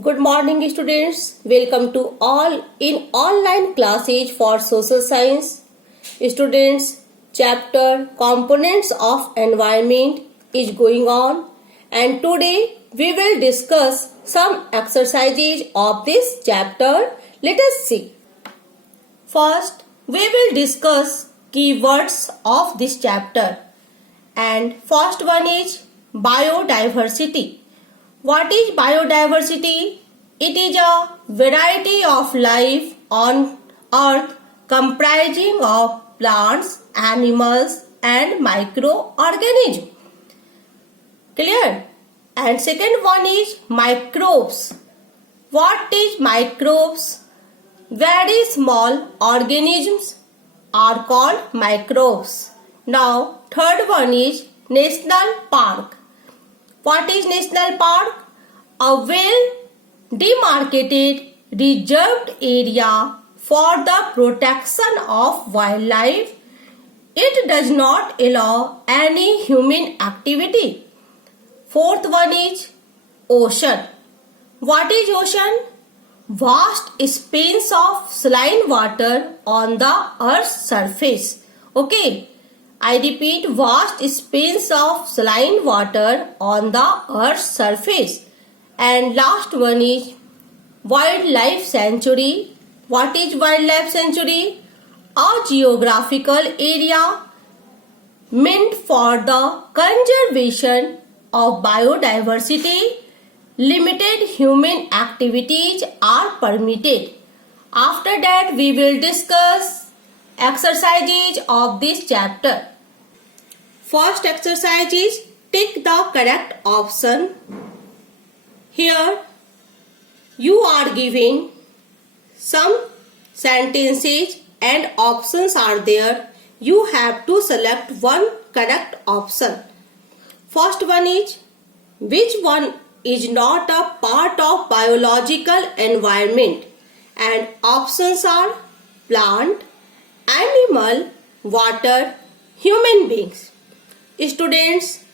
Good morning students. Welcome to all in online classes for social science. Students, chapter components of environment is going on and today we will discuss some exercises of this chapter. Let us see. First, we will discuss keywords of this chapter and first one is biodiversity. What is biodiversity? It is a variety of life on earth comprising of plants, animals and microorganisms. Clear? And second one is microbes. What is microbes? Very small organisms are called microbes. Now third one is national park. What is national park? A well demarcated reserved area for the protection of wildlife. It does not allow any human activity. Fourth one is ocean. What is ocean? Vast expanse of saline water on the earth's surface. Okay. I repeat, vast expanse of saline water on the earth's surface. And last one is wildlife sanctuary. What is wildlife sanctuary? A geographical area meant for the conservation of biodiversity. Limited human activities are permitted. After that, we will discuss exercises of this chapter. First exercise is tick the correct option. Here you are given some sentences and options are there. You have to select one correct option. First one is which one is not a part of biological environment, and options are plant, animal, water, human beings. Students,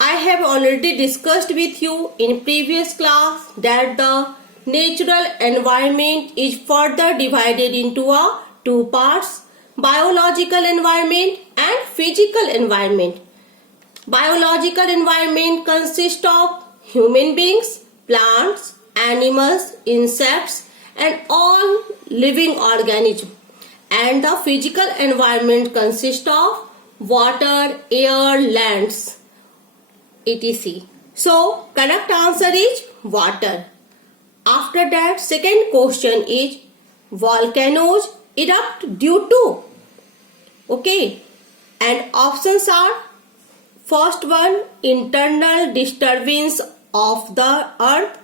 I have already discussed with you in previous class that the natural environment is further divided into two parts, biological environment and physical environment. Biological environment consists of human beings, plants, animals, insects and all living organisms. And the physical environment consists of water, air, lands, etc. So, correct answer is water. After that, second question is volcanoes erupt due to. Okay. And options are first one, internal disturbance of the earth.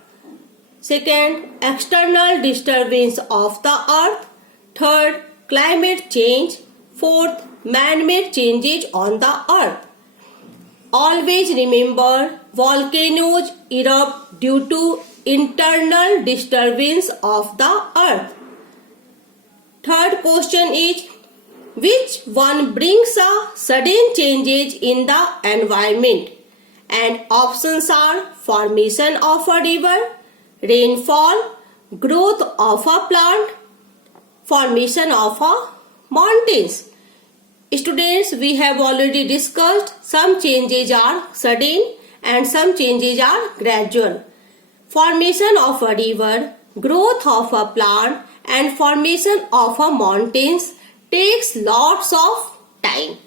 Second, external disturbance of the earth. Third, climate change. Fourth, man-made changes on the earth. Always remember, volcanoes erupt due to internal disturbance of the earth. Third question is, which one brings a sudden changes in the environment? And options are formation of a river, rainfall, growth of a plant, formation of a mountains. Students, we have already discussed some changes are sudden and some changes are gradual. Formation of a river, growth of a plant and formation of a mountains takes lots of time.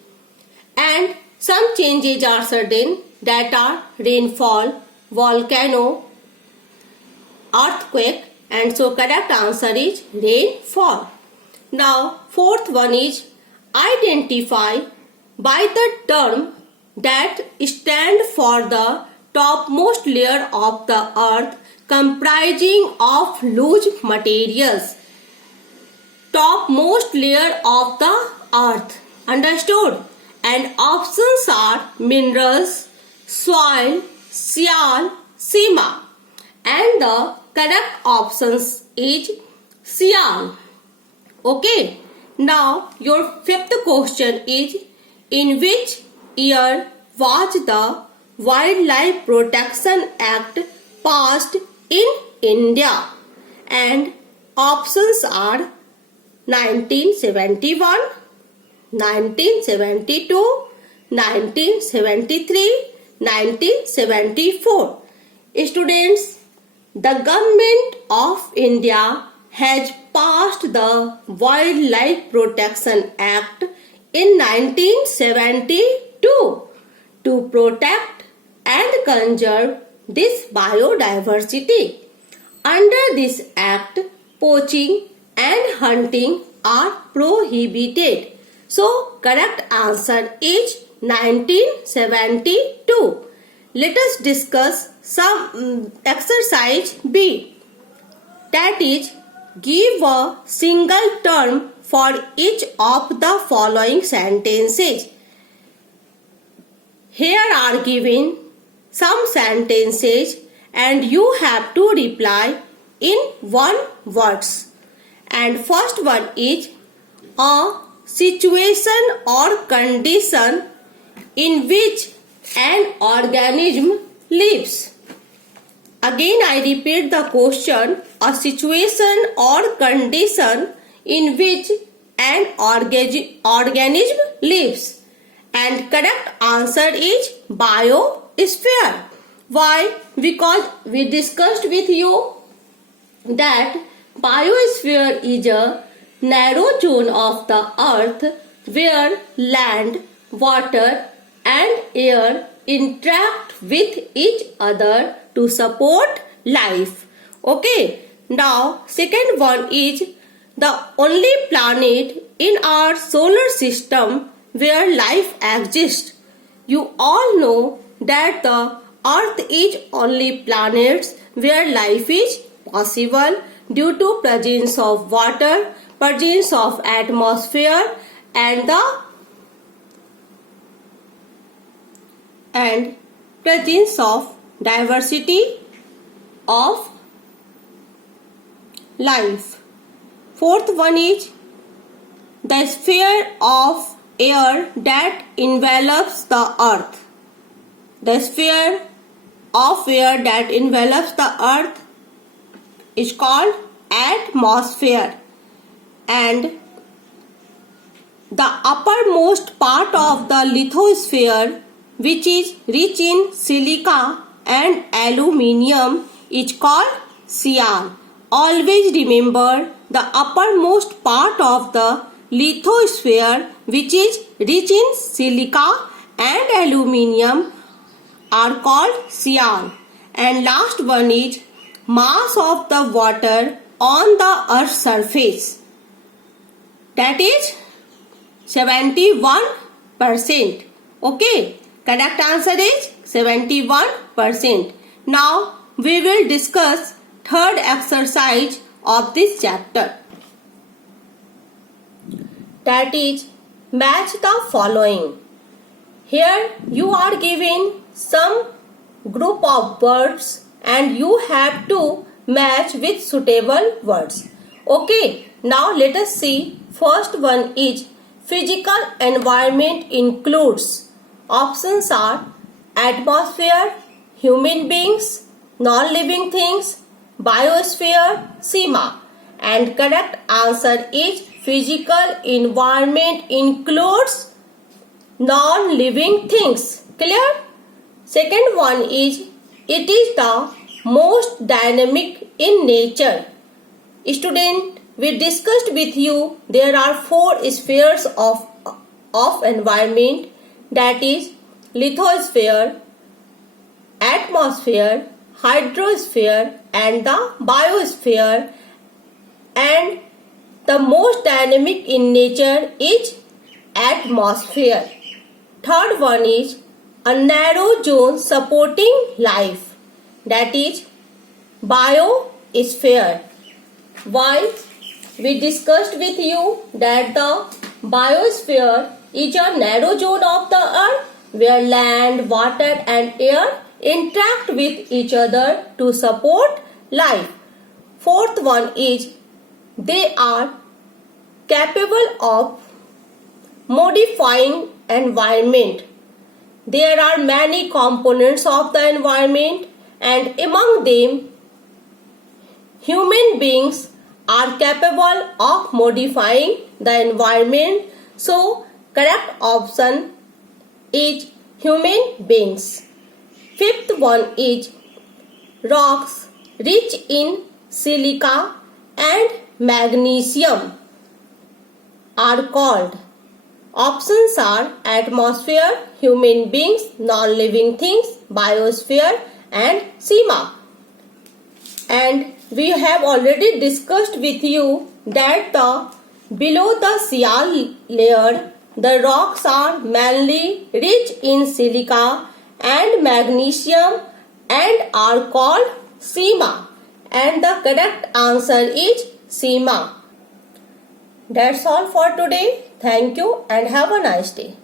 And some changes are sudden, that are rainfall, volcano, earthquake, and so correct answer is rainfall. Now fourth one is identify by the term that stand for the topmost layer of the earth comprising of loose materials. Topmost layer of the earth. Understood? And options are minerals, soil, sial, sima. And the correct options is sial. Okay. Now your fifth question is, in which year was the Wildlife Protection Act passed in India? And options are 1971, 1972, 1973, 1974. Students, the Government of India has passed the Wildlife Protection Act in 1972 to protect and conserve this biodiversity. Under this act, poaching and hunting are prohibited. So, correct answer is 1972. Let us discuss some exercise B. That is, give a single term for each of the following sentences. Here are given some sentences and you have to reply in one words. And first one is a situation or condition in which an organism lives. Again I repeat the question, a situation or condition in which an organism lives. And correct answer is biosphere. Why? Because we discussed with you that biosphere is a narrow zone of the earth where land, water and air interact with each other to support life. Okay. Now second one is the only planet in our solar system where life exists. You all know that the earth is only planet where life is possible due to presence of water, presence of atmosphere and presence of diversity of life. Fourth one is the sphere of air that envelops the earth. The sphere of air that envelops the earth is called atmosphere, and the uppermost part of the lithosphere, which is rich in silica and aluminium, is called cyan. Always remember the uppermost part of the lithosphere, which is rich in silica and aluminium, are called cyan. And last one is mass of the water on the earth's surface. That is 71%. Okay. Correct answer is 71%. Now we will discuss third exercise of this chapter. That is, match the following. Here you are given some group of words and you have to match with suitable words. Okay, now let us see. First one is physical environment includes. Options are atmosphere, human beings, non-living things, biosphere, SEMA. And correct answer is physical environment includes non-living things. Clear? Second one is it is the most dynamic in nature. Student, we discussed with you there are four spheres of environment, that is lithosphere, atmosphere, hydrosphere and the biosphere, and the most dynamic in nature is atmosphere. Third one is a narrow zone supporting life, that is biosphere. Why? We discussed with you that the biosphere is a narrow zone of the earth where land, water and air interact with each other to support life. Fourth one is they are capable of modifying environment. There are many components of the environment and among them human beings are capable of modifying the environment. So, correct option is human beings. Fifth one is rocks rich in silica and magnesium are called. Options are atmosphere, human beings, non-living things, biosphere and SEMA. And we have already discussed with you that below the shear layer, the rocks are mainly rich in silica and magnesium and are called SEMA. And the correct answer is SEMA. That's all for today. Thank you and have a nice day.